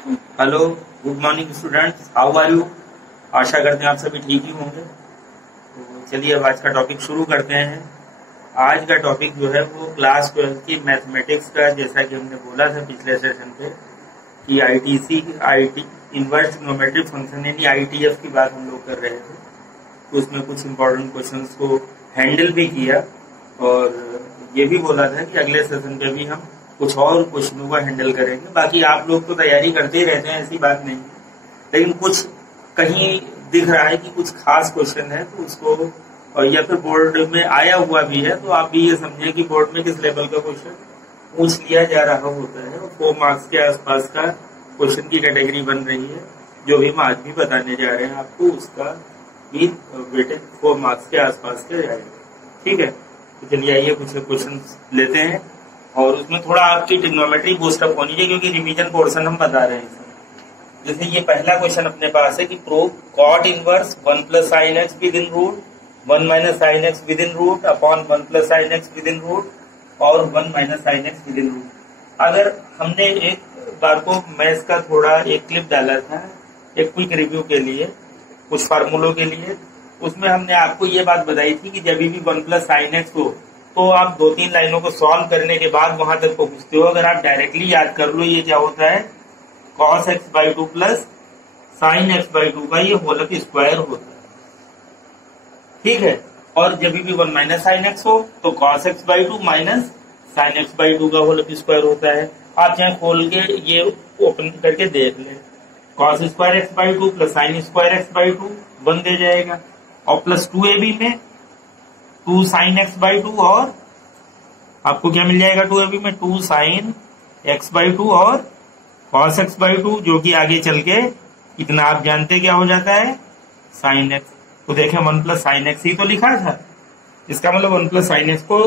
Hello, good morning students, how are you. आशा करते हैं आप सभी ठीक ही होंगे। तो चलिए अब आज का टॉपिक शुरू करते हैं। आज का टॉपिक जो है वो क्लास 12 की मैथमेटिक्स का, जैसा कि हमने बोला था पिछले सेशन पे कि आईटी इनवर्स ट्रिग्नोमेट्रिक फंक्शन यानी आईटीएफ की बात हम लोग कर रहे थे। तो उसमें कुछ इंपॉर्टेंट क्वेश्चंस को हैंडल भी किया और ये भी बोला था कि अगले सेशन पे भी हम कुछ और क्वेश्चनों को हैंडल करेंगे। बाकी आप लोग तो तैयारी करते ही रहते हैं, ऐसी बात नहीं, लेकिन कुछ कहीं दिख रहा है कि कुछ खास क्वेश्चन है तो उसको, और या फिर बोर्ड में आया हुआ भी है तो आप भी ये समझे कि बोर्ड में किस लेवल का क्वेश्चन पूछ लिया जा रहा होता है। और 4 मार्क्स के आसपास का क्वेश्चन की कैटेगरी बन रही है। जो भी हम आज भी बताने जा रहे हैं आपको, उसका भी वेटेज 4 मार्क्स के आसपास का जाएगा। ठीक है, तो चलिए आइए कुछ क्वेश्चन लेते हैं और उसमें थोड़ा आपकी ट्रिग्नोमेट्री बूस्टअप होनी चाहिए क्योंकि रिवीजन पोर्शन हम बता रहे हैं। जैसे ये पहला क्वेश्चन अपने पास है कि prove cot inverse 1 plus sine x within root 1 minus sine x within root upon 1 plus sine x within root और 1 minus sine x within root. अगर हमने एक बार को मैथ्स का थोड़ा एक क्लिप डाला था एक क्विक रिव्यू के लिए, कुछ फार्मूलों के लिए, उसमें हमने आपको ये बात बताई थी कि जब भी 1 प्लस साइन एक्स हो तो आप 2-3 लाइनों को सॉल्व करने के बाद वहां तक पहुंचते हो। अगर आप डायरेक्टली याद कर लो, ये क्या होता है, cos x by 2 plus sine x by 2 का ये होल की स्क्वायर होता है। ठीक है, और जब भी 1 माइनस साइन एक्स हो तो cos x by 2 minus sine x by 2 का होल की स्क्वायर होता है। आप चाहे खोल के ये ओपन करके देख लें, cos square x by 2 plus sine square x by 2 1 दे जाएगा और प्लस 2ab में 2 साइन एक्स बाई 2 और आपको क्या मिल जाएगा 2ab में 2 साइन एक्स बाई 2 और कॉस एक्स बाई 2, जो कि आगे चल के इतना आप जानते क्या हो जाता है, साइन एक्स। तो देखें 1 प्लस साइन एक्स ही तो लिखा था, इसका मतलब 1 प्लस साइन एक्स को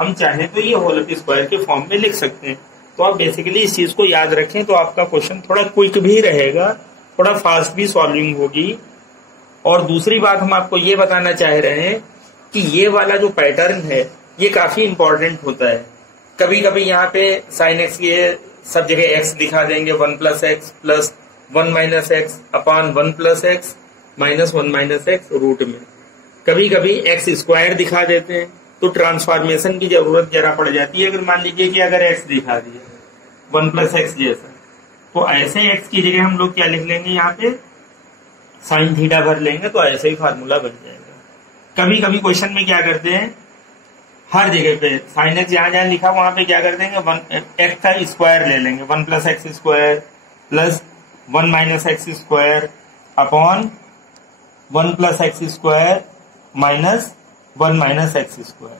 हम चाहें तो ये होल की स्क्वायर के फॉर्म में लिख सकते हैं। तो आप बेसिकली इस चीज को याद रखें तो आपका क्वेश्चन थोड़ा क्विक भी रहेगा, थोड़ा फास्ट भी सॉल्विंग होगी। और दूसरी बात हम आपको ये बताना चाह रहे हैं कि ये वाला जो पैटर्न है ये काफी इंपॉर्टेंट होता है। कभी कभी यहाँ पे साइन एक्स ये सब जगह एक्स दिखा देंगे, 1 plus x plus 1 minus x upon 1 plus x minus 1 minus x root में। कभी कभी एक्स स्क्वायर दिखा देते हैं तो ट्रांसफॉर्मेशन की जरूरत जरा पड़ जाती है। अगर मान लीजिए कि अगर एक्स दिखा दिया 1 प्लस एक्स जैसा, तो ऐसे एक्स की जगह हम लोग क्या लिख लेंगे, यहाँ पे साइन थीटा भर लेंगे तो ऐसे ही फार्मूला बन जाएगा। कभी कभी क्वेश्चन में क्या करते हैं, हर जगह पे साइन एक्स जहां जहां लिखा वहां पे क्या कर देंगे, एक्स का स्क्वायर ले लेंगे, 1 plus x square plus 1 minus x square upon 1 plus x square minus 1 minus x square.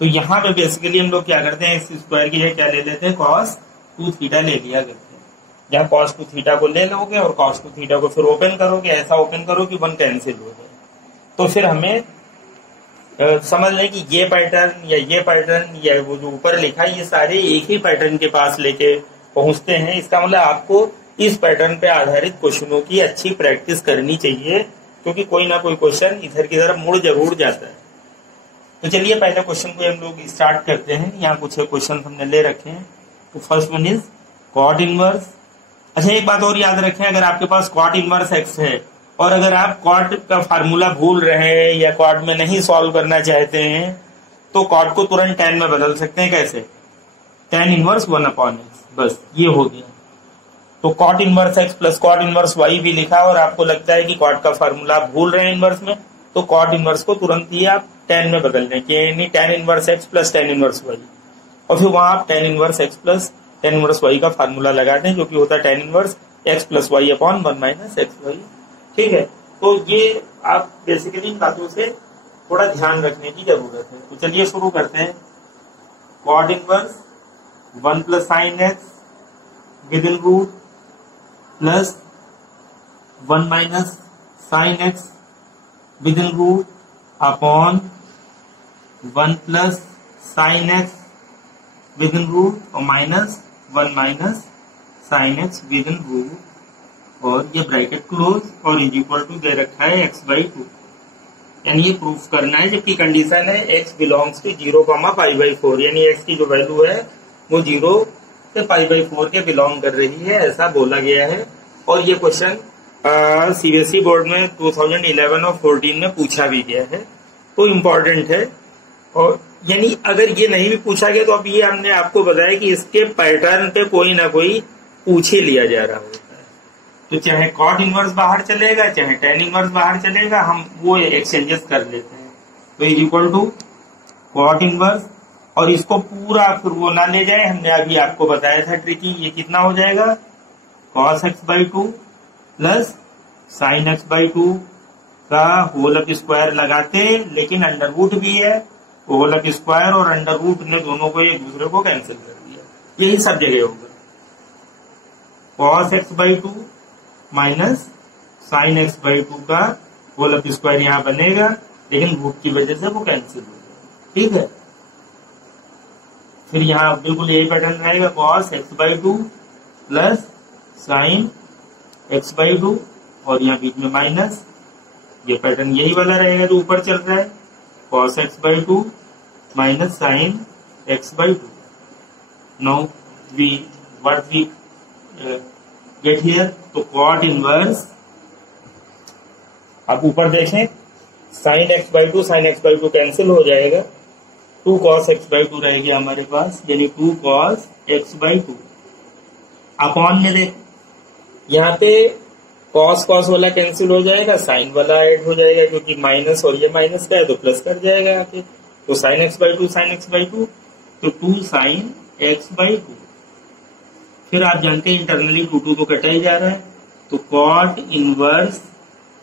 तो यहाँ पे बेसिकली हम लोग क्या करते हैं, एक्स स्क्वायर की जगह क्या ले लेते हैं, कॉस 2 थीटा ले लिया करते हैं। जहाँ कॉस 2 थीटा को ले लोगे और कॉस 2 थीटा को फिर ओपन करोगे, ऐसा ओपन करो कि 1 कैंसिल हो जाए। तो फिर हमें समझ लें कि ये पैटर्न या ये पैटर्न या वो जो ऊपर लिखा है ये सारे एक ही पैटर्न के पास लेके पहुंचते हैं। इसका मतलब आपको इस पैटर्न पे आधारित क्वेश्चनों की अच्छी प्रैक्टिस करनी चाहिए क्योंकि कोई ना कोई क्वेश्चन इधर की तरफ मुड़ जरूर जाता है। तो चलिए पहले क्वेश्चन को हम लोग स्टार्ट करते हैं। यहाँ कुछ क्वेश्चन हमने ले रखे हैं। तो first one is cot inverse. अच्छा, एक बात और याद रखें, अगर आपके पास कॉट इनवर्स एक्स है और अगर आप कॉट का फार्मूला भूल रहे हैं या कॉट में नहीं सॉल्व करना चाहते हैं तो कॉट को तुरंत tan में बदल सकते हैं। कैसे, tan इनवर्स 1 अपॉन एक्स, बस ये हो गया। तो cot inverse x plus cot inverse y भी लिखा और आपको लगता है कि कॉट का फार्मूला आप भूल रहे हैं इनवर्स में, तो कॉट इनवर्स को तुरंत ही आप tan में बदल दें, यानी tan inverse x plus tan inverse y, और फिर वहां आप tan inverse x plus tan inverse y का फार्मूला लगा दें जो कि होता है tan inverse x plus y upon 1 minus x y. ठीक है, तो ये आप बेसिकली इन बातों से थोड़ा ध्यान रखने की जरूरत है। तो चलिए शुरू करते हैं। Cot inverse 1 plus sine x within root plus 1 minus sine x within root upon 1 plus sine x within root और minus 1 minus sine x within root, और ये ब्रैकेट क्लोज और is equal to दे रखा है x by 2, यानी ये proof करना है जबकि कंडीशन है x belongs to 0, pi by 4, यानी x की जो वैल्यू है वो 0 से π/4 के बिलोंग कर रही है, ऐसा बोला गया है। और ये क्वेश्चन सीबीएसई बोर्ड में 2011 और 14 में पूछा भी गया है, तो इम्पोर्टेंट है। और यानी अगर ये नहीं भी पूछा गया तो अब ये हमने आपको बताया कि इसके पैटर्न पे कोई ना कोई पूछ ही लिया जा रहा होता है। तो चाहे कॉट इनवर्स बाहर चलेगा, चाहे टेन इनवर्स बाहर चलेगा, हम वो एक्सचेंजेस कर लेते हैं। तो is equal to cot inverse, और इसको पूरा फिर वो ना ले जाए, हमने अभी आपको बताया था ट्रिकी, ये कितना हो जाएगा cos x/2 plus sin x/2 का होल अप स्क्वायर लगाते, लेकिन अंडर रूट भी है, होल अप स्क्वायर और अंडर रूट ने दोनों को एक दूसरे को कैंसिल कर दिया। यही सब जगह होगा, cos x/2 minus sin x/2 का होल अप स्क्वायर यहाँ बनेगा, लेकिन रूट की वजह से वो कैंसिल हो जाएगा। ठीक है, फिर यहाँ बिल्कुल यही पैटर्न रहेगा, cos x/2 plus sin x/2 और यहाँ बीच में माइनस, ये पैटर्न यही वाला रहेगा जो ऊपर चल रहा है, cos x/2 minus sin x/2। Now what we get here, तो cot इनवर्स, आप ऊपर देखें sin x/2 कैंसिल हो जाएगा, 2 cos x/2 रहेगी हमारे पास, यानी 2 cos x/2 अपॉन में देख, यहाँ पे cos वाला कैंसिल हो जाएगा, sin वाला ऐड हो जाएगा, क्योंकि माइनस और ये माइनस का है तो प्लस कर जाएगा यहाँ पे, तो sin x/2 तो 2 sin x/2। फिर आप जानते हैं इंटरनली 2 तो कटा ही जा रहा है, तो cot inverse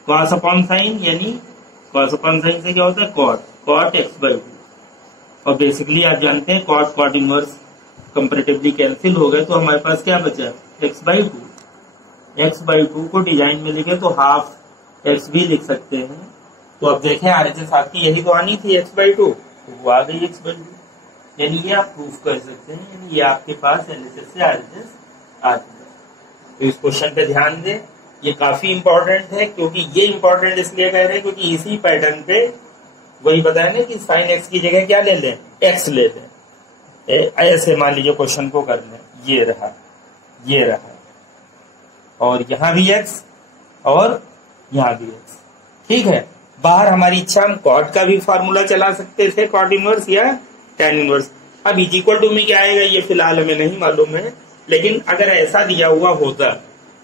cos upon sin, यानी cos अपॉन sin से क्या होता है cot x/2। और बेसिकली आप जानते हैं cot इनवर्स कंपैरेटिवली कैंसिल हो गए, तो हमारे पास क्या बचा x/2 को डिजाइन में लिखे तो हाफ x भी लिख सकते हैं। तो अब देखें RHS आपकी यही तो आनी थी x/2, तो वो आ गई x/2, यानी ये आप प्रूफ कर सकते हैं, यानी ये आपके पास LHS से RHS आ गया। तो इस क्वेश्चन पे ध्यान दें, ये काफी इंपॉर्टेंट है, क्योंकि ये इंपॉर्टेंट इसलिए कह रहे हैं क्योंकि इसी पैटर्न पे वही बताया ना कि sin x की जगह क्या ले लें, x ले लें। ऐसे मान लीजिए क्वेश्चन को कर लें, ये रहा और यहाँ भी x और यहाँ भी x। ठीक है, बाहर हमारी इच्छा हम कॉट का भी फार्मूला चला सकते थे, कॉट इनवर्स या टेन इनवर्स। अब इज इक्वल टू में क्या आएगा ये फिलहाल हमें नहीं मालूम है, लेकिन अगर ऐसा दिया हुआ होता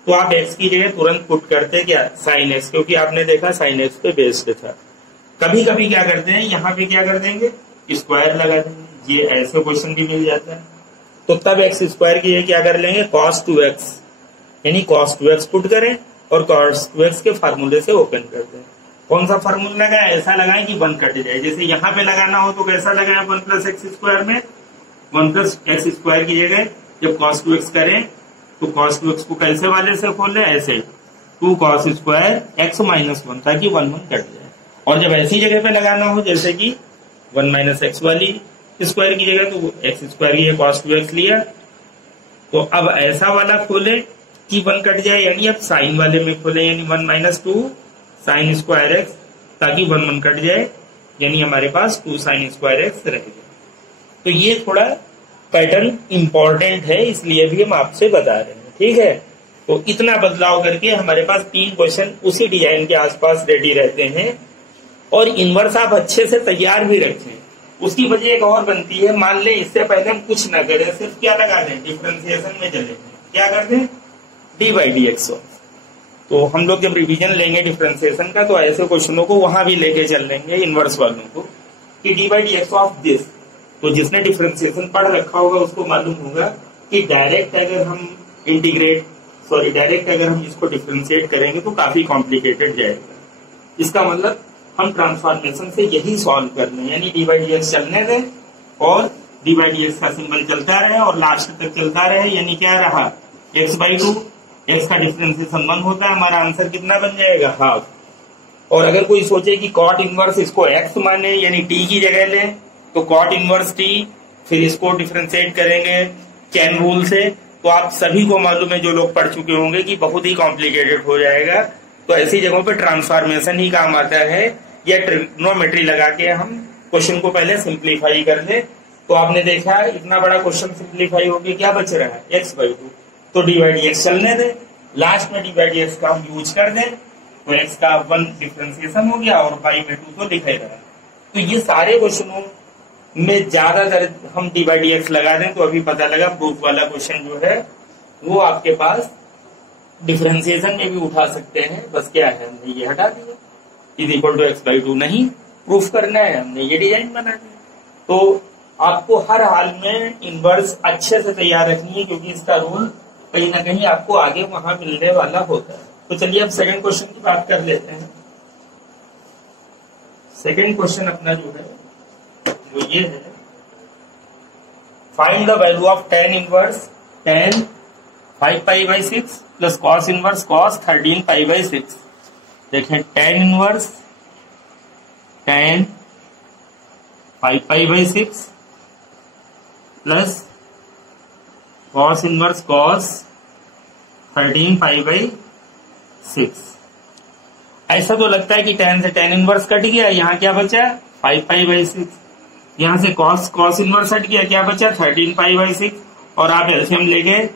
तो आप x की जगह तुरंत पुट करते क्या sin x, क्योंकि आपने देखा sin x पे बेस्ड था। कभी कभी क्या करते हैं, यहाँ पे क्या कर देंगे स्क्वायर लगा देंगे, ये ऐसे क्वेश्चन भी मिल जाता है, तो तब x स्क्वायर की क्या कर लेंगे cos 2x, यानी cos 2x पुट करें और cos 2x के फार्मूले से ओपन कर दें। कौन सा फार्मूला लगाए, ऐसा लगाएं कि 1 कट जाए, जैसे यहाँ पे लगाना हो तो कैसा लगाए 1 प्लस एक्स स्क्वायर में 1 प्लस एक्स स्क्वायर की जगह जब cos 2x करें तो cos 2x को कैसे वाले से खोले, ऐसे 2 cos स्क्वायर x माइनस 1, ताकि 1 कट जाए। और जब ऐसी जगह पे लगाना हो जैसे कि 1 माइनस एक्स वाली स्क्वायर की जगह, तो एक्स स्क्वायर की cos 2x लिया, तो अब ऐसा वाला खोले कि 1 कट जाए, यानी अब साइन वाले में खोले, यानी 1 माइनस 2 साइन स्क्वायर एक्स, ताकि 1 कट जाए, यानी हमारे पास 2 साइन स्क्वायर एक्स रहेगा। तो ये थोड़ा पैटर्न इंपॉर्टेंट है, इसलिए भी हम आपसे बता रहे हैं। ठीक है, तो इतना बदलाव करके हमारे पास 3 क्वेश्चन उसी डिजाइन के आसपास रेडी रहते हैं, और इनवर्स आप अच्छे से तैयार भी रखें। उसकी वजह एक और बनती है, मान लें इससे पहले हम कुछ ना करें, सिर्फ क्या लगा दें, डिफरेंशिएशन में चले, क्या कर दें d/dx। तो हम लोग जब रिवीजन लेंगे डिफरेंशिएशन का, तो ऐसे क्वेश्चनों को वहां भी लेके चल लेंगे इनवर्स वालों को, कि d/dx ऑफ दिस। तो जिसने डिफरेंशिएशन पढ़ रखा होगा उसको मालूम होगा कि डायरेक्ट अगर हम इसको डिफरेंशिएट करेंगे तो काफी कॉम्प्लिकेटेड जाएगा। इसका मतलब हम ट्रांसफॉर्मेशन से यही सॉल्व कर लें, यानी d/dx चलने दें और d/dx का सिंबल चलता रहे और लास्ट तक चलता रहे, यानी क्या रहा x/2, x का डिफरेंशिएशन 1 होता है, हमारा आंसर कितना बन जाएगा हाफ। और अगर कोई सोचे कि कॉट इनवर्स इसको x माने, यानी t की जगह ले, तो कॉट इनवर्स t, फिर इसको डिफरेंशिएट करेंगे चेन रूल से, तो आप सभी को मालूम है जो लोग पढ़ चुके होंगे कि बहुत ही कॉम्प्लिकेटेड हो जाएगा। तो ऐसी जगहों पे ट्रांसफॉर्मेशन ही काम आता है, या ट्रिग्नोमेट्री लगा के हम क्वेश्चन को पहले सिंप्लीफाई कर ले, तो आपने देखा इतना बड़ा क्वेश्चन सिंप्लीफाई होकर क्या बच रहा है, x/2। तो d/x चलने दे, लास्ट में d/x का हम यूज कर दें तो x का 1 डिफरेंशिएशन हो गया और π/2 तो लिखेगा। तो ये सारे क्वेश्चनों में ज्यादातर हम d/dx लगा दें तो अभी पता लगा प्रूफ वाला क्वेश्चन जो है वो आपके पास डिफरेंशिएशन में भी उठा सकते हैं। बस क्या है, हमने ये हटा दिया, = x/2 नहीं प्रूफ करना है, हमने ये डिजाइन बना दिया। तो आपको हर हाल में इनवर्स अच्छे से तैयार रखनी है, क्योंकि इसका रूल कहीं ना कहीं आपको आगे वहां मिलने वाला होता है। तो चलिए अब सेकंड क्वेश्चन की बात कर लेते हैं। सेकंड क्वेश्चन अपना जो है वो ये है, find the value of tan inverse tan 5π/6 plus cos inverse cos 13π/6। देखें tan inverse tan 5π/6 plus cos inverse cos 13π/6। ऐसा तो लगता है कि tan से tan इनवर्स कट गया, यहाँ क्या बचा 5π/6, यहाँ से cos इनवर्स हट गया, क्या बचा 13π/6, और आप एलसीएम लेके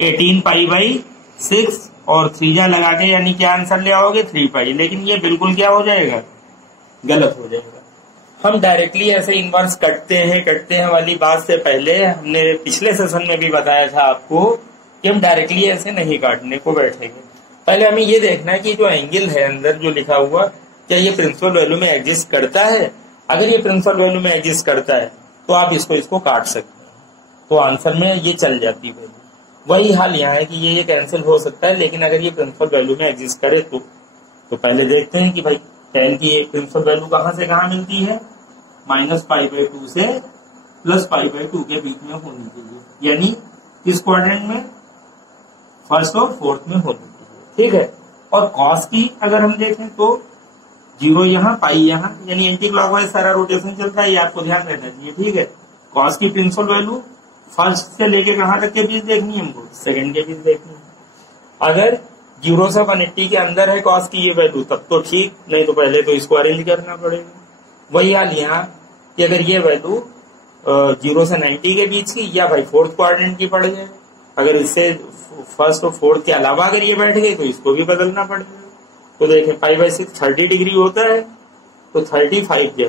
18π/6 और 3 लगा के यानी क्या आंसर ले आओगे 3π। लेकिन ये बिल्कुल क्या हो जाएगा, गलत हो जाएगा। हम डायरेक्टली ऐसे इनवर्स कटते हैं वाली बात से पहले हमने पिछले सेशन में भी बताया था आपको कि हम डायरेक्टली ऐसे नहीं काटने को बैठेंगे। पहले हमें ये देखना है कि जो एंगल है अंदर जो लिखा हुआ क्या ये प्रिंसिपल वैल्यू में एग्जिस्ट करता है। अगर ये प्रिंसिपल वैल्यू में एग्जिस्ट करता है तो आप इसको काट सकते हैं, तो आंसर में ये चल जाती है। वही हाल यहाँ है कि ये कैंसिल हो सकता है, लेकिन अगर ये प्रिंसिपल वैल्यू में एग्जिस्ट करे तो पहले देखते हैं कि भाई tan की प्रिंसिपल वैल्यू कहाँ से कहाँ मिलती है, -π/2 से +π/2 के बीच में होनी चाहिए, यानी इस क्वाड्रेंट में फर्स्ट और फोर्थ में होनी चाहिए। ठीक है। और cos की अगर हम देखें तो 0 यहाँ पाई यहाँ, यानी एंटी क्लॉकवाइज सारा रोटेशन चलता है, ये आपको ध्यान रहना चाहिए। ठीक है। cos की प्रिंसिपल वैल्यू फर्स्ट से लेके कहाँ तक के बीच देखनी है हमको, सेकंड के बीच देखनी है। अगर 0 से 180 के अंदर है cos की ये वैल्यू तब तो ठीक, नहीं तो पहले तो इसको अरेंज करना पड़ेगा। वही हाल यहाँ कि अगर ये वैल्यू 0 से 90 के बीच की या भाई फोर्थ क्वाड्रेंट की पड़ जाए, अगर इससे फर्स्ट और फोर्थ के अलावा अगर ये बैठ गई तो इसको भी बदलना पड़ेगा। तो देखें π/6 30 डिग्री होता है, तो 35 या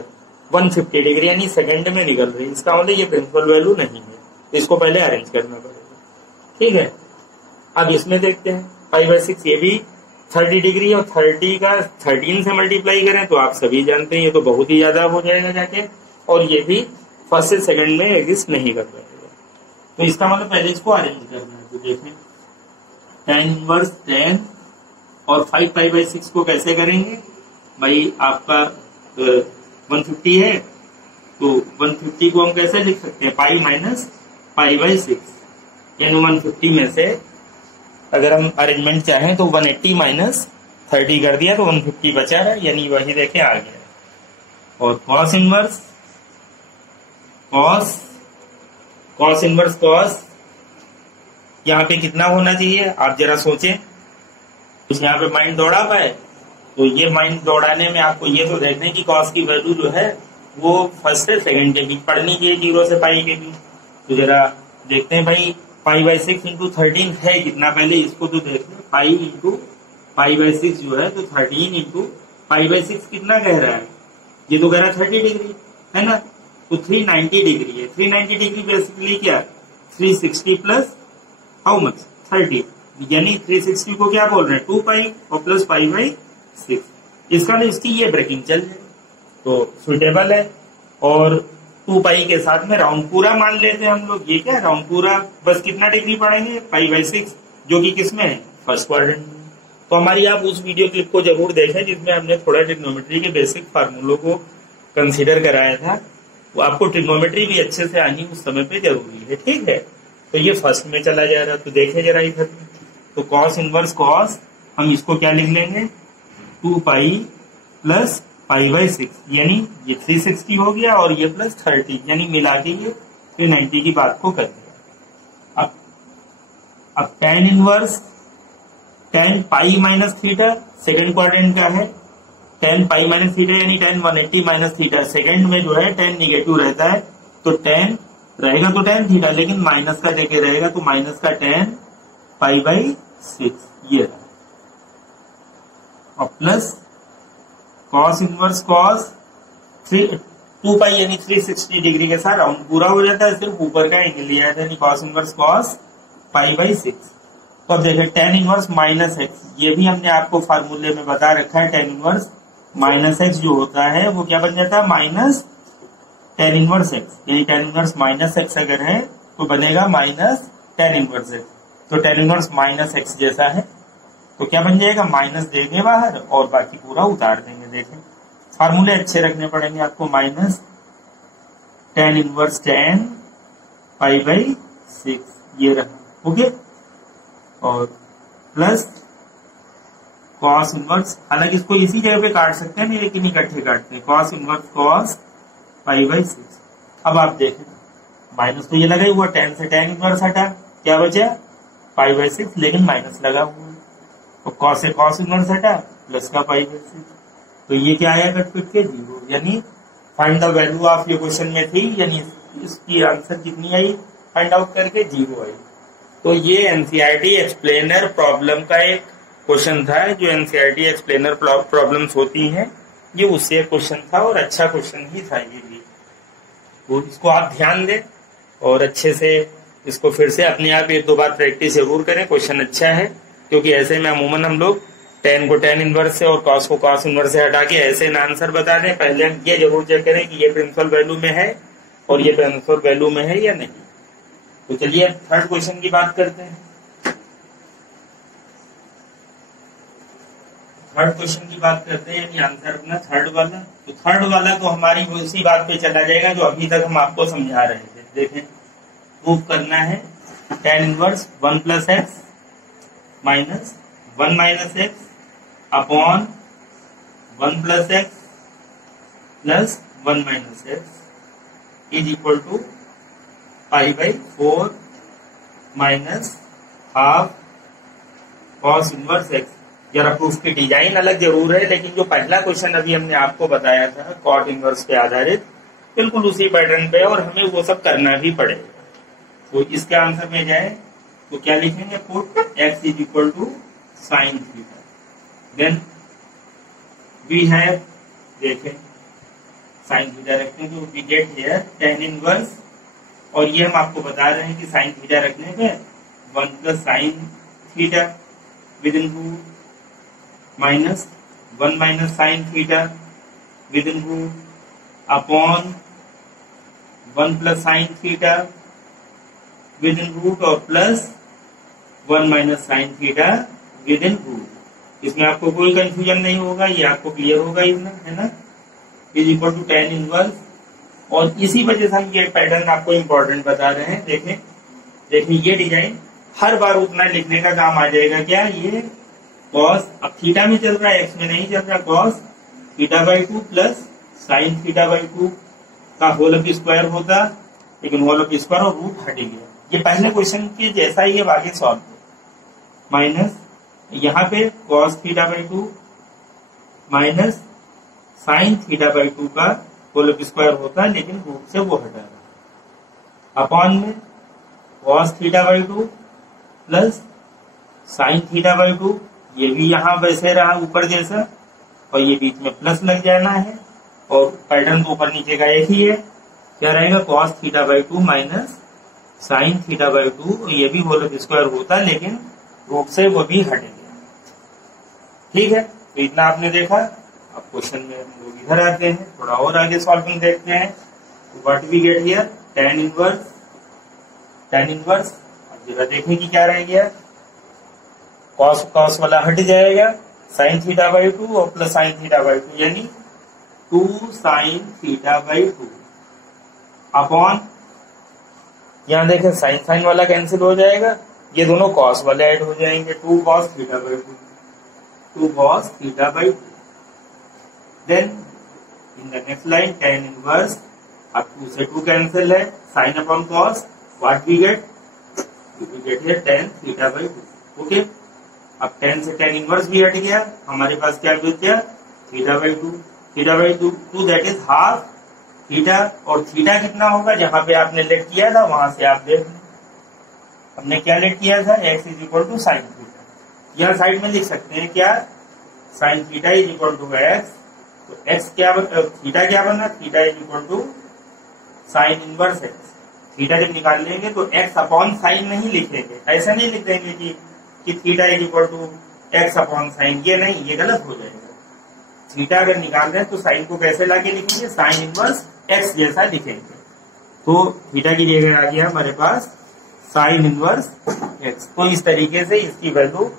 150 डिग्री यानी सेकंड में निकल रही है, इसका मतलब ये प्रिंसिपल वैल्यू नहीं है, तो इसको पहले अरेंज करना पड़ेगा। ठीक है। अब इसमें देखते हैं π/6 ये भी 30 डिग्री और 30 का 13 से मल्टीप्लाई करें तो आप सभी जानते हैं ये तो बहुत ही ज्यादा हो जाएगा जाके, और ये भी फर्स्ट से सेकंड में एग्जिस्ट नहीं कर पाएगा। तो इसका मतलब पहले इसको अरेंज करना है। तो देखें tan इनवर्स tan और 5π/6 को कैसे करेंगे भाई, आपका 150 है तो 150 को हम कैसे लिख सकते हैं, π-π/6, यानी 150 में से अगर हम अरेंजमेंट चाहें तो 180 - 30 कर दिया तो 150 बचा है, यानी वही देखें आ गया। और cos इनवर्स cos यहाँ पे कितना होना चाहिए आप जरा सोचें, कुछ यहाँ पे माइंड दौड़ा पाए। तो ये माइंड दौड़ाने में आपको ये तो देखना है कि cos की वैल्यू जो है वो फर्स्ट से सेकंड के बीच पढ़नी चाहिए, 0 से पाई के बीच। तो जरा देखते हैं भाई π/6 × 13 है कितना, पहले इसको तो देख लें। π/6 जो है तो 13 × π/6 कितना कह रहा है, ये तो कह रहा है 30 डिग्री है ना, तो 390 डिग्री है। 390 डिग्री बेसिकली क्या 360 प्लस हाउ मच 30, यानी 360 को क्या बोल रहे हैं 2π और प्लस π/6, इसका ना इसकी ये ब्रेकिंग चल जाए तो सुटेबल है। और 2π के साथ में राउंड पूरा मान लेते हैं हम लोग, ये क्या राउंड पूरा बस कितना डिग्री पढ़ेंगे π/6, जो कि किसमें है फर्स्ट क्वाड्रेंट में। तो हमारी आप उस वीडियो क्लिप को जरूर देखें जिसमें हमने थोड़ा ट्रिग्नोमेट्री के बेसिक फार्मूलों को कंसीडर कराया था, वो आपको ट्रिग्नोमेट्री भी अच्छे से आनी उस समय पे जरूरी है। ठीक है। तो ये फर्स्ट में चला जा रहा, तो देखें जरा इधर, तो cos इनवर्स cos हम इसको क्या लिख लेंगे 2π प्लस π/6, यानी ये 360 हो गया और ये प्लस 30, यानी मिला के ये 390 की बात को कर दिया। अब tan inverse tan π-θ second quadrant का है, tan π-θ यानी tan 180 - θ, सेकंड में जो है tan निगेटिव रहता है तो tan रहेगा तो tan थीटा, लेकिन माइनस का देके रहेगा तो माइनस का tan π/6 ये रहा, और प्लस cos इनवर्स cos 2 पाई यानी 360 डिग्री के साथ राउंड पूरा हो जाता है, सिर्फ ऊपर का एंगल लिया है, यानी cos इनवर्स cos π/6। तो अब देखें tan इनवर्स माइनस एक्स, ये भी हमने आपको फार्मूले में बता रखा है, tan इनवर्स माइनस एक्स जो होता है वो क्या बन जाता है, माइनस tan इनवर्स एक्स, यानी tan इनवर्स माइनस एक्स अगर है तो बनेगा माइनस tan इनवर्स एक्स। तो tan इनवर्स माइनस एक्स जैसा है, तो क्या बन जाएगा, माइनस देंगे बाहर और बाकी पूरा उतार देंगे। देखें फार्मूले अच्छे रखने पड़ेंगे आपको, माइनस tan इनवर्स tan π/6 ये रहा, ओके, और प्लस cos इनवर्स, हालांकि इसको इसी जगह पे काट सकते हैं लेकिन इकट्ठे काटते हैं, cos इनवर्स cos π/6। अब आप देखें माइनस तो ये लगा ही हुआ, tan से tan इनवर्स हटा, क्या बचा π/6, लेकिन माइनस लगा हुआ है, और cos से cos इनवर्स हटा, प्लस का π/6, तो ये क्या आया कट पिट के 0, यानी फाइंड द वैल्यू ऑफ, ये क्वेश्चन में थी, यानी इसकी आंसर कितनी आई, फाइंड आउट करके 0 आई। तो ये एनसीईआरटी एक्सप्लेनर प्रॉब्लम का एक क्वेश्चन था, जो एनसीईआरटी एक्सप्लेनर प्रॉब्लम्स होती हैं, ये उससे क्वेश्चन था और अच्छा क्वेश्चन ही था ये भी। तो इसको आप ध्यान दें और अच्छे से इसको फिर से अपने आप 1-2 बार प्रैक्टिस जरूर करें, क्वेश्चन अच्छा है, क्योंकि ऐसे में अमूमन हम लोग tan को tan इनवर्स से और cos को cos इनवर्स से हटा के ऐसे ना आंसर बता दें। पहले हम ये जरूर चेक करें कि ये प्रिंसिपल वैल्यू में है और ये प्रिंसिपल वैल्यू में है या नहीं। तो चलिए अब थर्ड क्वेश्चन की बात करते हैं। थर्ड क्वेश्चन की बात करते हैं, यानी आंसर अपना थर्ड वाला। तो थर्ड वाला तो हमारी उसी बात पे चला जाएगा जो अभी तक हम आपको समझा रहे थे। देखें प्रूव करना है tan inverse 1 + x minus 1 - x upon 1 + x plus 1 - x is equal to π/4 minus half cos inverse x। जरा प्रूफ की डिजाइन अलग जरूर है, लेकिन जो पहला क्वेश्चन अभी हमने आपको बताया था कॉट इनवर्स पे आधारित, बिल्कुल उसी पैटर्न पे, और हमें वो सब करना भी पड़ेगा। तो इसके आंसर में जाए तो क्या लिखेंगे, put x is equal to sine theta, then we have, देखें साइन थीटा रखते हैं तो we get here tan inverse, और ये हम आपको बता रहे हैं कि साइन थीटा रखने पे 1 + sin theta within root minus 1 - sin theta within root upon 1 + sin theta within root और plus 1 - sin theta within root. इसमें आपको कोई कंफ्यूजन नहीं होगा, ये आपको क्लियर होगा इसमें, है ना, is equal to tan inverse. और इसी वजह से हम ये पैटर्न आपको इम्पोर्टेंट बता रहे हैं। देखें ये डिजाइन हर बार उतना लिखने का काम आ जाएगा। क्या ये cos, अब थीटा में चल रहा है, x में नहीं चल रहा, cos θ/2 प्लस sin θ/2 का होल ऑफ स्क्वायर होता, लेकिन होल ऑफ स्क्वायर और रूट हट गया। ये पहले क्वेश्चन के जैसा ही अब आगे सॉल्व हो, माइनस यहाँ पे cos θ/2 माइनस sin θ/2 का होल ऑफ स्क्वायर होता है, लेकिन रूट से वो हटा रहा, अपॉन में cos θ/2 प्लस sin θ/2, ये भी यहाँ वैसे रहा ऊपर जैसा, और ये बीच में प्लस लग जाना है, और पैटर्न तो ऊपर नीचे का एक ही है। क्या रहेगा, cos θ/2 माइनस sin θ/2, ये भी होल ऑफ स्क्वायर होता है, लेकिन रूट से वो भी हट गया। ठीक है, तो इतना आपने देखा। अब क्वेश्चन में हम लोग इधर आते हैं, थोड़ा और आगे सॉल्विंग देखते हैं। तो what we get here, tan inverse. अब जरा देखें कि क्या रह गया, cos वाला हट जाएगा, sin θ/2 और प्लस sin θ/2 यानी 2 sin θ/2 अपॉन, यहाँ देखें sin वाला कैंसिल हो जाएगा, ये दोनों cos वाले ऐड हो जाएंगे, 2 cos θ/2 then in the next line tan inverse, अब 2 से 2 कैंसिल है, sin upon cos, what we get here tan θ/2। Okay, अब tan से tan इनवर्स भी हट गया, हमारे पास क्या बच गया, θ/2 दैट इज हाफ थीटा, और थीटा कितना होगा जहां पे आपने लेट किया था वहां से आप देख लें। हमने क्या लेट किया था, x is equal to sine theta. यह साइड में लिख सकते हैं क्या, sine theta is equal to x. तो x क्या थीटा क्या बना, theta is equal to sine inverse x. Theta जब निकाल लेंगे तो x अपॉन साइन नहीं लिखेंगे, ऐसा नहीं लिख देंगे कि theta is equal to x upon sine, ये नहीं, ये गलत हो जाएगा। थीटा अगर निकाल रहे हैं तो साइन को कैसे लाके लिखेंगे, साइन इनवर्स एक्स जैसा लिखेंगे। तो थीटा की जगह आ गया हमारे पास साइन इनवर्स एक्स। तो इस तरीके से इसकी वैल्यू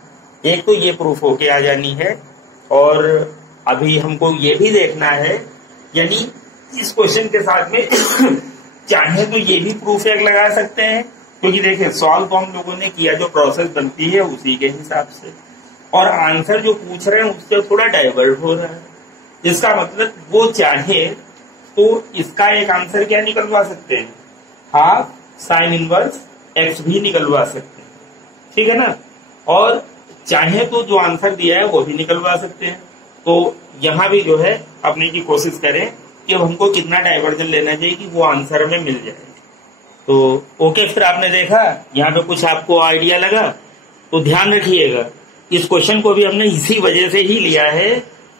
एक तो ये प्रूफ होके आ जानी है, और अभी हमको ये भी देखना है, यानी इस क्वेश्चन के साथ में चाहे तो ये भी प्रूफ एक लगा सकते हैं, क्योंकि देखिए सॉल्व तो हम लोगों ने किया, जो प्रोसेस बनती है उसी के हिसाब से, और आंसर जो पूछ रहे हैं उससे थोड़ा डाइवर्ट हो रहा है। जिसका मतलब वो चाहे तो इसका एक आंसर क्या निकलवा सकते हैं, हाफ साइन इनवर्स एक्स भी निकलवा सकते हैं, ठीक है ना, और चाहे तो जो आंसर दिया है वो भी निकलवा सकते हैं। तो यहाँ भी जो है अपने की कोशिश करें कि हमको कितना डाइवर्जन लेना चाहिए कि वो आंसर में मिल जाए। तो ओके, फिर आपने देखा यहाँ पे कुछ आपको आइडिया लगा, तो ध्यान रखिएगा इस क्वेश्चन को भी हमने इसी वजह से ही लिया है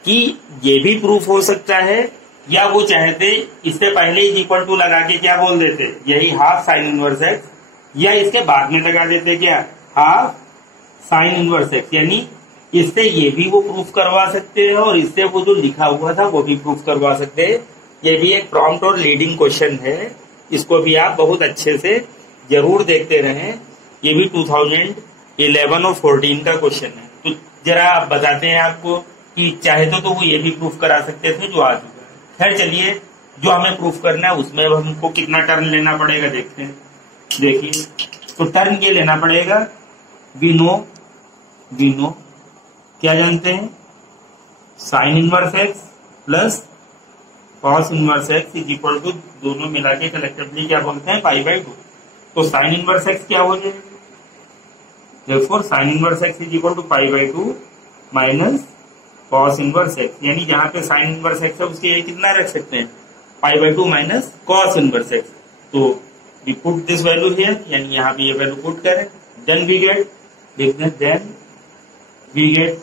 कि ये भी प्रूफ हो सकता है, या वो चाहते इससे पहले ही इक्वल टू लगा के क्या बोल देते, यही हाफ साइन इनवर्स एक्स, या इसके बाद में लगा देते क्या, हाफ साइन इनवर्स एक्स, यानी इससे ये भी वो प्रूफ करवा सकते हैं और इससे वो जो लिखा हुआ था वो भी प्रूफ करवा सकते हैं। ये भी एक प्रॉम्प्ट और लीडिंग क्वेश्चन है, इसको भी आप बहुत अच्छे से जरूर देखते रहें। ये भी 2011 और 14 का क्वेश्चन है। तो जरा आप बताते हैं आपको कि चाहे तो वो ये भी प्रूफ करा सकते थे जो आ चुका है। खैर चलिए, जो हमें प्रूफ करना है उसमें अब हमको कितना टर्न लेना पड़ेगा देखते हैं। देखिए, तो टर्न ये लेना पड़ेगा, वी नो क्या जानते हैं, sine inverse x plus cos inverse x is equal to, दोनों मिला के कलेक्टिवली क्या बोलते हैं, पाई/2। तो साइन इनवर्स एक्स क्या हो जाएगा, therefore sin inverse x is equal to पाई/2 माइनस कॉस इनवर्स x, यानी जहां पे साइन इनवर्स x है उसके कितना रख सकते हैं, पाई/2 माइनस कॉस इनवर्स x। तो we put this value here, यानी यहाँ पे ये वैल्यू पुट करें, then we get, then we get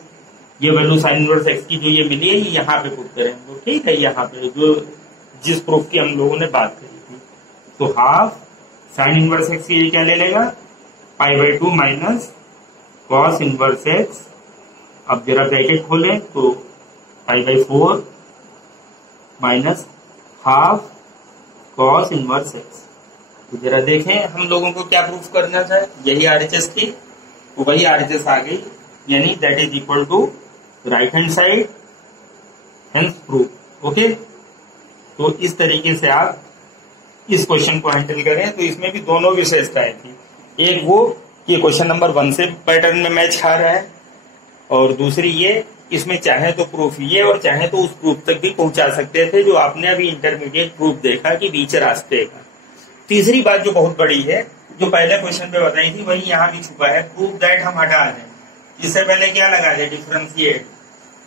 ये वैल्यू साइन इनवर्स x की जो ये मिली है ये यहाँ पे पुट करें। तो ठीक है, यहाँ पे जो जिस प्रूफ की हम लोगों ने बात करी थी, तो हाफ साइन इनवर्स x की क्या ले लेगा, पाई/2 माइनस कॉस इनवर्स एक्स। अब जरा ब्रैकेट खोलें तो पाई/4 minus half cos inverse x. तो जरा देखें हम लोगों को क्या प्रूफ करना था, यही आरएचएस थी, तो वही आरएचएस आ गई, यानी that is equal to right hand side, hence proof. Okay, तो इस तरीके से आप इस क्वेश्चन को हैंडल करें। तो इसमें भी दोनों विशेषताएं थी, एक वो कि क्वेश्चन नंबर 1 से पैटर्न में मैच खा रहा है, और दूसरी ये इसमें चाहे तो प्रूफ ये और चाहे तो उस प्रूफ तक भी पहुंचा सकते थे जो आपने अभी इंटरमीडिएट प्रूफ देखा कि बीच रास्ते का। तीसरी बात जो बहुत बड़ी है, जो पहले क्वेश्चन पे बताई थी वही यहाँ भी छुपा है, प्रूफ दैट हम हटा दें। इससे पहले क्या लगा दे, डिफरेंशिएट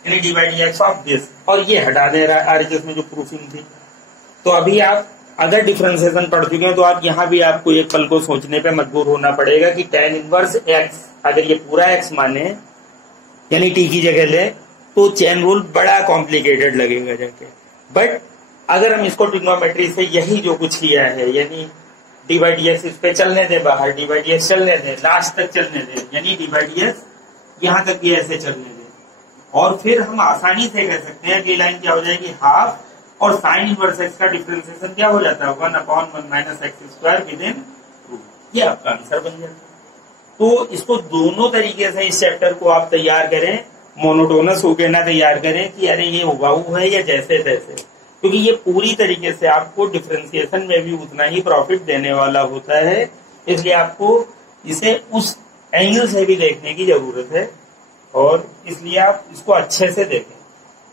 यानी डिवाइड एक्स ऑफ दिस, और ये हटा दे रहा है आरएचएस में जो प्रूफिंग थी। तो अभी आप अगर डिफरेंशिएशन पढ़ चुके हैं तो आप यहाँ भी आपको एक पल को सोचने पे मजबूर होना पड़ेगा कि tan इनवर्स एक्स, अगर ये पूरा एक्स माने यानी टी की जगह ले, तो चेन रूल बड़ा कॉम्प्लिकेटेड लगेगा जाके। बट अगर हम इसको ट्रिग्नोमेट्री से यही जो कुछ किया है, यानी डी/dx इस पे चलने दे, बाहर डी/dx चलने दे, लास्ट तक चलने दे, यानी डी/dx यहाँ तक भी ऐसे चलने दे, और फिर हम आसानी से कह सकते हैं कि लाइन क्या हो जाएगी, हाफ, और साइन इनवर्स एक्स का डिफरेंशिएशन क्या हो जाता है, 1/1 माइनस एक्स स्क्वायर विदिन 2, ये आपका आंसर बन जाता है। तो इसको दोनों तरीके से इस चैप्टर को आप तैयार करें, मोनोटोनस होकर ना तैयार करें कि अरे ये हुबहू है या जैसे तैसे, क्योंकि ये पूरी तरीके से आपको डिफरेंशिएशन में भी उतना ही प्रॉफिट देने वाला होता है। इसलिए आपको इसे उस एंगल से भी देखने की जरूरत है, और इसलिए आप इसको अच्छे से देखें।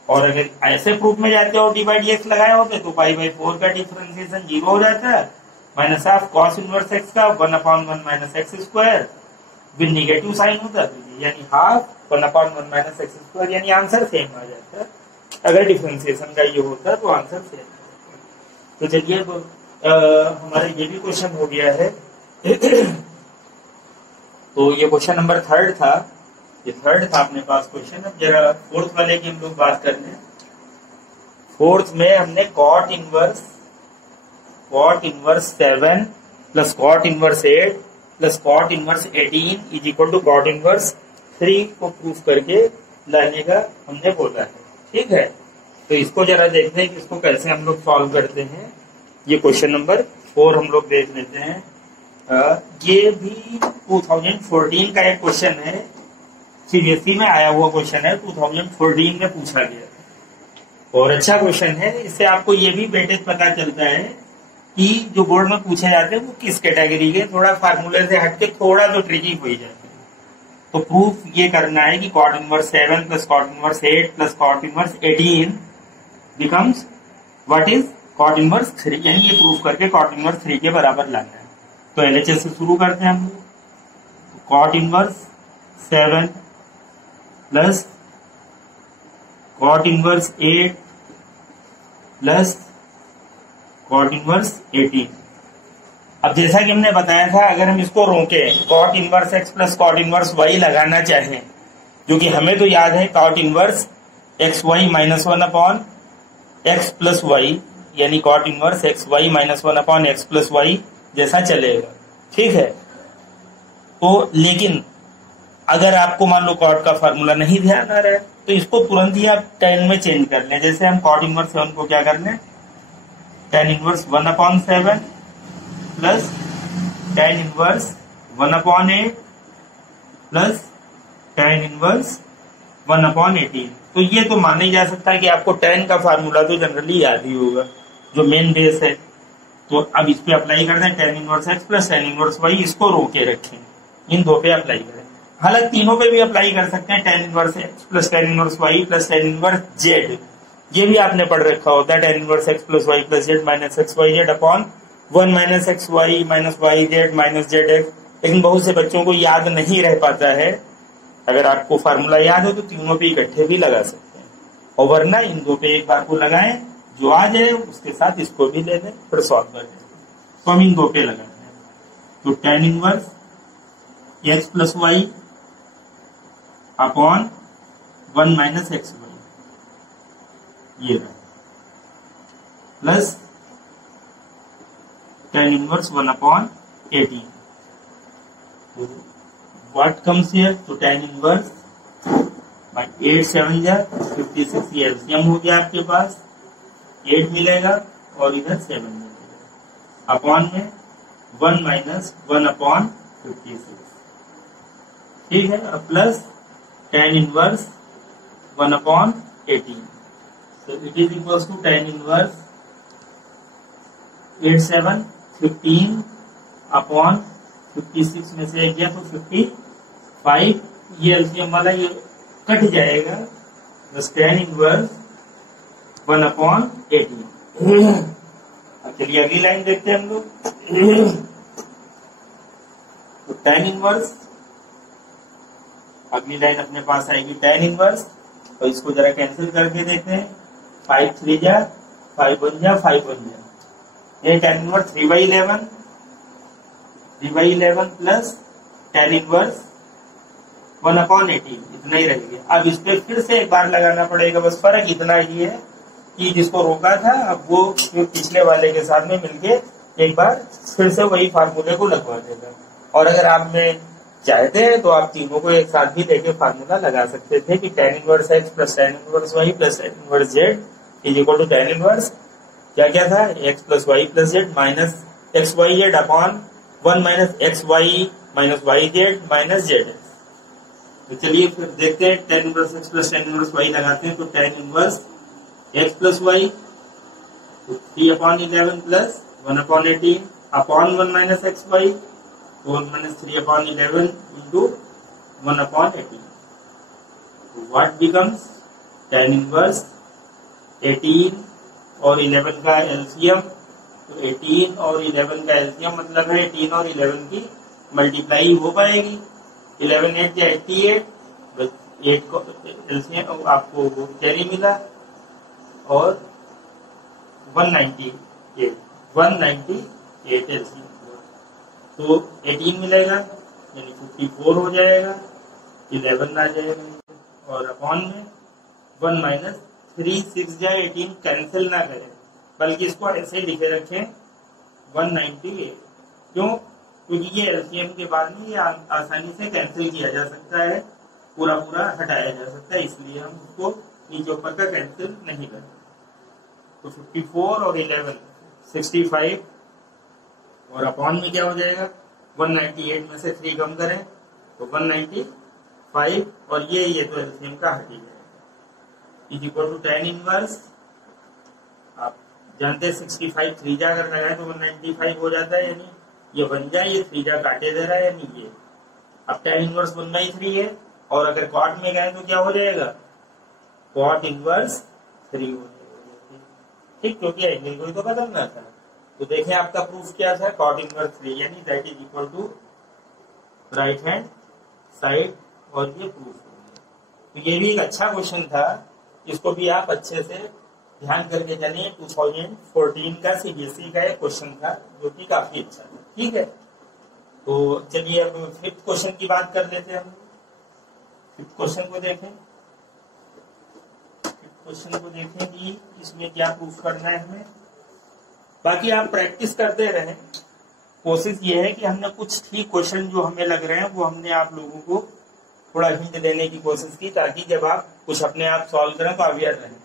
और अगर ऐसे प्रूफ में जाते हो डी/dx लगाए होते तो पाई/4 का डिफरेंशिएशन 0 हो जाता है, minus half cos inverse x का 1/1 minus x square with negative sign होता है, यानी हाफ 1/1 माइनस एक्स स्क्वायर, यानी आंसर सेम आ जाता है। अगर डिफरेंशिएशन का ये होता है तो आंसर सेम। तो चलिए हमारा ये भी क्वेश्चन हो गया है। तो ये क्वेश्चन नंबर 3 था, ये 3 था अपने पास क्वेश्चन। अब जरा 4th वाले की हम लोग बात कर लें। 4th में हमने cot inverse 7 plus cot inverse 8 plus cot inverse 18 is equal to cot inverse 3 को प्रूफ करके लाने का हमने बोला है। ठीक है, तो इसको जरा देखते हैं कि इसको कैसे हम लोग सॉल्व करते हैं। ये क्वेश्चन नंबर 4 हम लोग देख लेते हैं। ये भी 2014 का एक क्वेश्चन है, सीबीएसई में आया हुआ क्वेश्चन है, 2014 में पूछा गया और अच्छा क्वेश्चन है। इससे आपको ये भी बेटेज पता चलता है कि जो बोर्ड में पूछे जाते हैं वो किस कैटेगरी के, थोड़ा फार्मूले से हटके थोड़ा तो ट्रिकी हो ही जाते हैं। तो प्रूफ ये करना है कि cot inverse 7 plus cot inverse 8 plus cot inverse 18 becomes what is cot inverse 3, यानी ये प्रूफ करके कॉट इनवर्स 3 के बराबर लाना है। तो एलएचएस से शुरू करते हैं हम लोग। Cot inverse 7 plus cot inverse 8 plus cot inverse 18। अब जैसा कि हमने बताया था, अगर हम इसको रोके cot inverse x plus cot inverse y लगाना चाहें, जो कि हमें तो याद है cot inverse x y minus 1 upon x plus y, यानी cot inverse x y minus 1 upon x plus y जैसा चलेगा। ठीक है, तो लेकिन अगर आपको मान लो कॉट का फार्मूला नहीं ध्यान आ रहा है तो इसको तुरंत ही आप tan में चेंज कर लें। जैसे हम कॉट इनवर्स 7 को क्या कर लें, tan inverse 1 upon 7 plus tan inverse 1 upon 8 plus tan inverse 1 upon 18। तो ये तो माना ही जा सकता है कि आपको tan का फार्मूला तो जनरली याद ही होगा, जो मेन बेस है। तो अब इस पे अप्लाई कर दें tan inverse x plus tan inverse y, इसको रोके रखें, इन दो पे अप्लाई करें। हालांकि तीनों पे भी अप्लाई कर सकते हैं, tan inverse x plus tan inverse y plus tan inverse z, ये भी आपने पढ़ रखा होता है, tan inverse x plus y plus z minus x y z upon 1 minus x y minus y z minus z x. लेकिन बहुत से बच्चों को याद नहीं रह पाता है। अगर आपको फार्मूला याद हो तो तीनों पे इकट्ठे भी लगा सकते हैं, और वरना इन दो पे एक बार को लगाएं, जो आ जाए उसके साथ इसको भी ले लें, फिर सॉल्व कर दें। तो हम इन दो पे लगाते हैं। तो tan inverse x plus y upon 1 minus x y, ये plus tan inverse 1 upon 18। What comes here, तो tan इनवर्स 8 7 जा 56, ये एलसीएम हो गया आपके पास, 8 मिलेगा और इधर 7 मिलेगा, अपॉन में 1 माइनस 1 अपॉन 56। ठीक है, अब प्लस tan इनवर्स 1 अपॉन 18। तो it is equals to tan inverse 8 7 15 upon 56 में से एक गया तो 55, ये एलसीएम वाला ये कट जाएगा, बस tan इनवर्स 1 अपॉन 18। अब चलिए अगली लाइन देखते हैं हम लोग। तो tan इनवर्स, अगली लाइन अपने पास आएगी tan इनवर्स, तो इसको जरा कैंसिल करके देखते हैं। 5 3 जा 5 1 जा 5 1 जा, ये tan inverse 3/11 plus tan inverse 1 upon 18, इतना ही रह गया। अब इस पे फिर से एक बार लगाना पड़ेगा, बस फर्क इतना ही है कि जिसको रोका था अब वो पिछले वाले के साथ में मिलके एक बार फिर से वही फार्मूले को लगवा देगा। और अगर आप में चाहते हैं तो आप तीनों को एक साथ भी लेके फार्मूला लगा सकते थे कि tan inverse x plus tan inverse y plus tan inverse z is equal to tan inverse क्या क्या था, x plus y plus z minus x y z upon 1 minus x y minus y z minus z. तो चलिए फिर देखते हैं, tan inverse x plus tan inverse y लगाते हैं। तो tan inverse x plus y 3 upon 11 plus 1 upon 18 upon 1 minus x y, 1 minus 3 upon 11 into 1 upon 18। What becomes tan inverse 18 और 11 का एलसीएम। तो 18 और 11 का एलसीएम मतलब है 18 और 11 की मल्टीप्लाई हो पाएगी। 11 8 या 88, बस 8 को एलसीएम आपको कैरी मिला और 190 8, 198 एलसीएम हुआ। तो 18 मिलेगा यानी 54 हो जाएगा, 11 आ जाएगा, और अपॉन में 1 माइनस 3, 6 जाए 18, कैंसिल ना करें बल्कि इसको ऐसे ही लिखे रखें 198। क्यों? क्योंकि ये एलसीएम के बाद में ये आसानी से कैंसिल किया जा सकता है, पूरा पूरा हटाया जा सकता है, इसलिए हम उसको नीचे ऊपर का कैंसिल नहीं करें। तो 54 और 11 65, और अपॉन में क्या हो जाएगा 198 में से 3 कम करें तो 195, और ये तो एलसीएम का हट ही जाएगा। इज इक्वल टू 10 इनवर्स, आप जानते हैं 65 3 जा अगर लगाए तो 195 हो जाता है, यानी ये बन जाए, ये 3 जा काटे दे रहा है, यानी ये अब tan इनवर्स 1/3 है, और अगर कॉट में गए तो क्या हो जाएगा कॉट इनवर्स 3 हो जाएगा। ठीक, क्योंकि एंगल को ही तो बदलना था। तो देखें आपका प्रूफ क्या था, कॉट इनवर्स 3, यानी that is equal to right hand side, और ये प्रूफ हो गया। तो ये भी एक अच्छा क्वेश्चन था, इसको भी आप अच्छे से ध्यान करके चलिए। 2014 का सीबीएसई का एक क्वेश्चन था जो कि काफी अच्छा था। ठीक है, तो चलिए अब 5th क्वेश्चन की बात कर लेते हैं। हम 5th क्वेश्चन को देखें। 5th क्वेश्चन को देखें कि इसमें क्या प्रूफ करना है हमें। बाकी आप प्रैक्टिस करते रहें। कोशिश ये है कि हमने कुछ ठीक क्वेश्चन जो हमें लग रहे हैं वो हमने आप लोगों को थोड़ा हिंट देने की कोशिश की, ताकि जब आप कुछ अपने आप सॉल्व करें तो अवेयर रहें।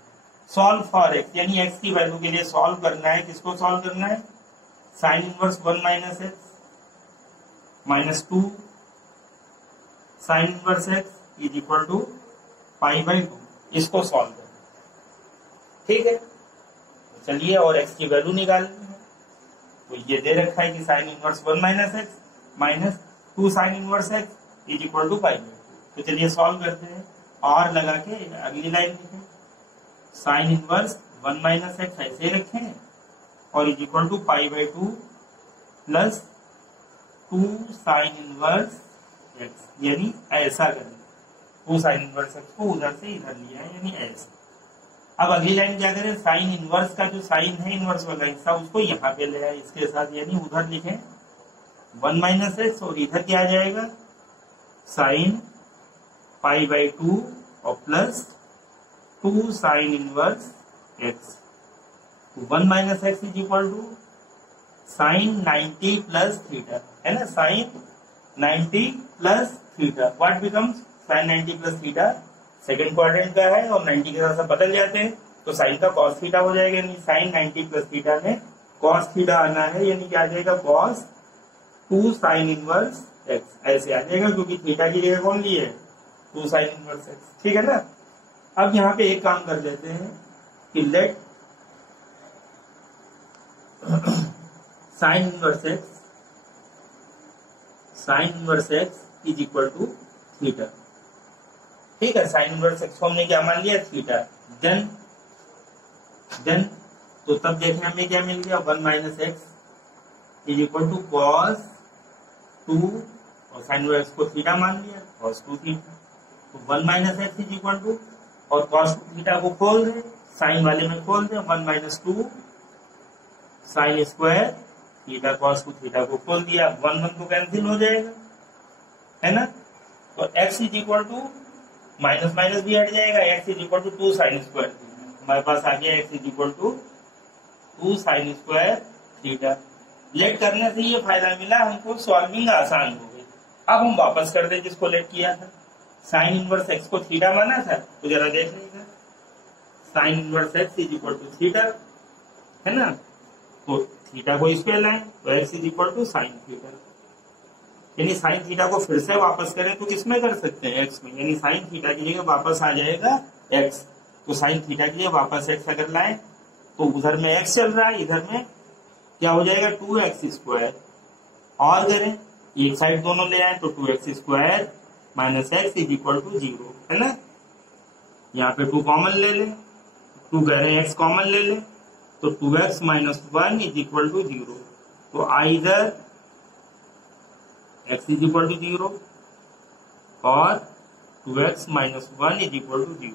सॉल्व फॉर एक्स, यानी एक्स की वैल्यू के लिए सॉल्व करना है। किसको सॉल्व करना है? Sine inverse 1 minus x minus 2 sine inverse x is equal to π/2, इसको सॉल्व करना। ठीक है, तो चलिए, और एक्स की वैल्यू निकालनी है। तो ये दे रखा है कि sine inverse 1 minus x minus 2 sine inverse x is equal to π/2। तो चलिए सॉल्व करते हैं, और लगा के अगली लाइन लिखें साइन इनवर्स 1 माइनस एक्स ऐसे रखें, और is equal to π/2 plus 2 sine inverse x, यानी ऐसा करें। 2 साइन इनवर्स एक्स को उधर से इधर लिया है, यानी ऐसा। अब अगली लाइन क्या करें, साइन इनवर्स का जो साइन है इनवर्स वाला हिस्सा उसको यहाँ पे ले आए इसके साथ, यानी उधर लिखें 1 माइनस एक्स, और इधर क्या आ जाएगा साइन π/2 और plus 2 sine inverse x. 1 minus x is equal to sine 90 plus theta, है ना, sine 90 plus theta. What becomes sine 90 plus theta, second quadrant का है और 90 के साथ बदल जाते हैं, तो साइन का कॉस थीटा हो जाएगा, यानी साइन 90 प्लस थीटा में कॉस थीटा आना है, यानी क्या आ जाएगा कॉस 2 साइन इनवर्स एक्स, ऐसे आ जाएगा, क्योंकि थीटा की जगह कौन ली है 2 साइन इनवर्स एक्स। ठीक है ना। अब यहाँ पे एक काम कर लेते हैं कि let sine inverse x is equal to theta. ठीक है, साइन इनवर्स एक्स को हमने क्या मान लिया थीटा। देन तो तब देखें हमें क्या मिल गया 1 minus x is equal to cos 2, और साइन इनवर्स एक्स को थीटा मान लिया कॉस 2 थीटा। तो 1 minus x is equal to, और कॉस 2 थीटा को खोल दे, साइन वाले में खोल दे, 1 minus 2 sine square theta, cos 2 theta को खोल दिया, 1 तो कैंसिल हो जाएगा, है ना। तो x is equal to minus minus भी हट जाएगा, x is equal to 2 sine square, हमारे पास आ गया x is equal to 2 sine square theta. Let करने से ये फायदा मिला हमको, सॉल्विंग आसान हो गई। अब हम वापस कर दे जिसको लेट किया था, साइन इनवर्स x को थीटा माना था, तो जरा देख लीजिएगा sine inverse x is equal to theta, है ना। तो थीटा को इस पे लाएं तो x is equal to sine theta, यानी साइन थीटा को फिर से वापस करें तो किसमें कर सकते हैं x में, यानी साइन थीटा की जगह वापस आ जाएगा x। तो साइन थीटा की जगह वापस x अगर लाएं तो उधर में x चल रहा है, इधर में क्या हो जाएगा 2x स्क्वायर, और करें एक साइड दोनों ले आए तो 2x square minus x is equal to 0, है ना। यहाँ पे 2 कॉमन ले लें, 2 कह रहे हैं x कॉमन ले लें, तो 2x minus 1 is equal to 0। तो either x is equal to 0 और 2x minus 1 is equal to 0।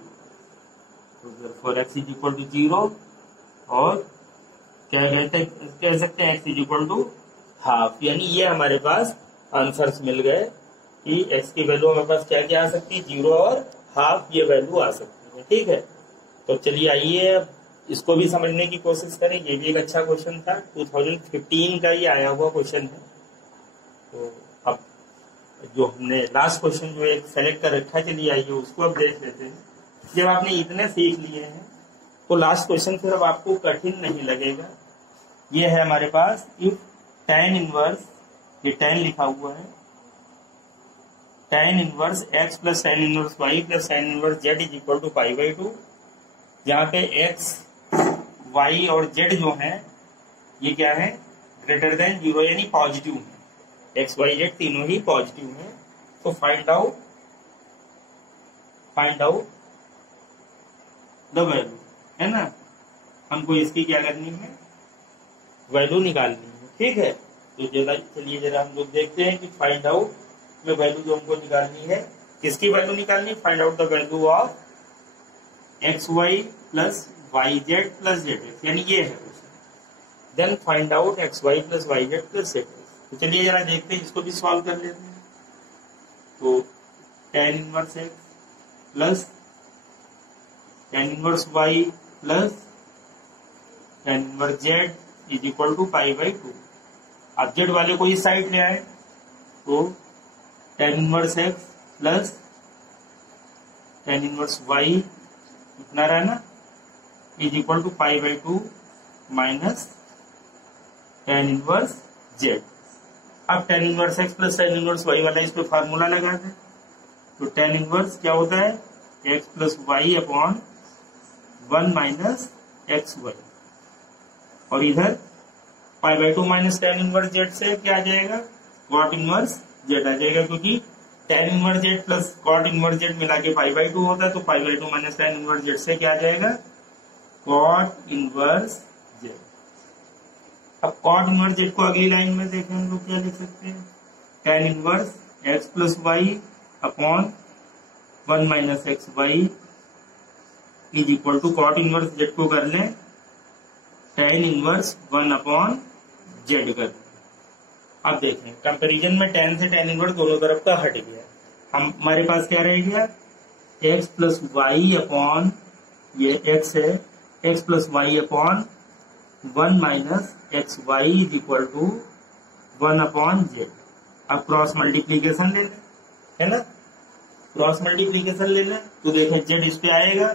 तो x इज इक्वल टू 0 और क्या कह सकते हैं x is equal to half, यानी ये हमारे पास आंसर्स मिल गए कि x की वैल्यू हमारे पास क्या क्या आ सकती है, 0 और हाफ ये वैल्यू आ सकती है। ठीक है, तो चलिए आइए अब इसको भी समझने की कोशिश करें। ये भी एक अच्छा क्वेश्चन था, 2015 का ये आया हुआ क्वेश्चन है। तो अब जो हमने लास्ट क्वेश्चन जो एक सेलेक्ट कर रखा है, चलिए आइए उसको अब देख लेते हैं। जब आपने इतने सीख लिए हैं तो लास्ट क्वेश्चन फिर अब आपको कठिन नहीं लगेगा। ये है हमारे पास, इफ tan इनवर्स, ये tan लिखा हुआ है, tan inverse x plus tan inverse y plus tan inverse z is equal to π/2, जहाँ पे x, y और z जो है ये क्या है, ग्रेटर देन 0 यानी पॉजिटिव है। x, y, z तीनों ही पॉजिटिव है। तो फाइंड आउट द वैल्यू, है ना, हमको इसकी क्या करनी है, वैल्यू निकालनी है। ठीक है, तो चलिए जरा हम लोग देखते हैं कि फाइंड आउट में वैल्यू जो हमको निकालनी है, किसकी वैल्यू निकालनी है, find out the value of x y plus y z plus z x, यानी ये है। Then find out x y plus y z plus z x. तो चलिए जरा देखते हैं, इसको भी सॉल्व कर लेते हैं। तो tan inverse x plus tan inverse y plus tan inverse z is equal to π/2। अब जेड वाले को इस साइड ले आए, तो tan inverse x plus tan inverse y इतना रहा ना, is equal to π/2 minus tan inverse z. अब tan inverse x plus tan inverse y वाला इस पे फार्मूला लगा दें, तो tan इनवर्स क्या होता है, x plus y upon 1 minus x y, और इधर π/2 माइनस tan इनवर्स जेड से क्या आ जाएगा, cot इनवर्स जेड आ जाएगा, क्योंकि tan inverse Z plus cot inverse Z मिला के π/2 होता है। तो π/2 माइनस tan इनवर्स जेड से क्या आ जाएगा, cot इनवर्स जेड। अब cot इनवर्स जेड को अगली लाइन में देखें, हम लोग क्या लिख सकते हैं, tan inverse x plus y upon 1 minus x y is equal to cot inverse z को कर लें tan इनवर्स 1 अपॉन जेड कर। अब देखें कंपैरिजन में tan से tan इनवर्स दोनों तरफ का हट गया, हमारे पास क्या रह गया, x प्लस वाई अपॉन, ये x है, x plus y upon 1 minus x y is equal to 1 upon z. अब क्रॉस मल्टीप्लीकेशन ले लें, है ना, क्रॉस मल्टीप्लीकेशन ले लें, तो देखें जेड इस पे आएगा,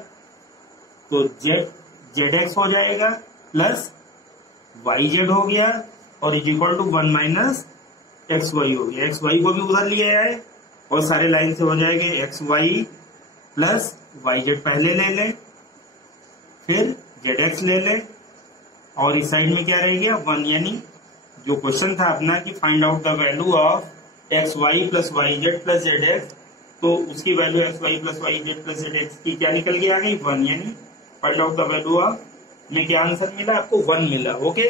तो जेड एक्स हो जाएगा प्लस वाई जेड हो गया, और is equal to 1 minus x y हो गया। एक्स वाई को भी उधर लिए आए और सारे लाइन से हो जाएंगे x y plus y z पहले ले लें, फिर जेड एक्स ले लें, और इस साइड में क्या रह गया 1, यानी जो क्वेश्चन था अपना कि find out the value of x y plus y z plus z x, तो उसकी value x y plus y z plus z x की क्या निकल के आ गई, 1, यानी find out the value of, में क्या आंसर मिला आपको, 1 मिला। ओके,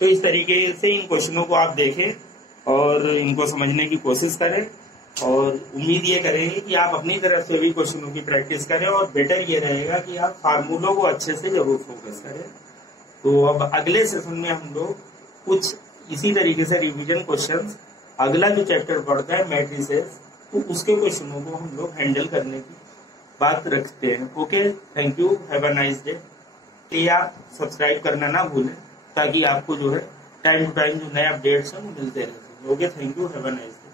तो इस तरीके से इन क्वेश्चनों को आप देखें और इनको समझने की कोशिश करें, और उम्मीद ये करेंगे कि आप अपनी तरफ से भी क्वेश्चनों की प्रैक्टिस करें, और बेटर ये रहेगा कि आप फार्मूलों को अच्छे से जरूर फोकस करें। तो अब अगले सेशन में हम लोग कुछ इसी तरीके से रिवीजन क्वेश्चंस, अगला जो चैप्टर पढ़ता है मैट्रिसेस, तो उसके क्वेश्चनों को हम लोग हैंडल करने की बात रखते हैं। Okay, thank you, have a nice day. ये आप सब्सक्राइब करना ना भूलें, ताकि आपको जो है टाइम टू टाइम जो नए अपडेट्स हैं वो मिलते रहते हैं। Okay, thank you, have a nice day.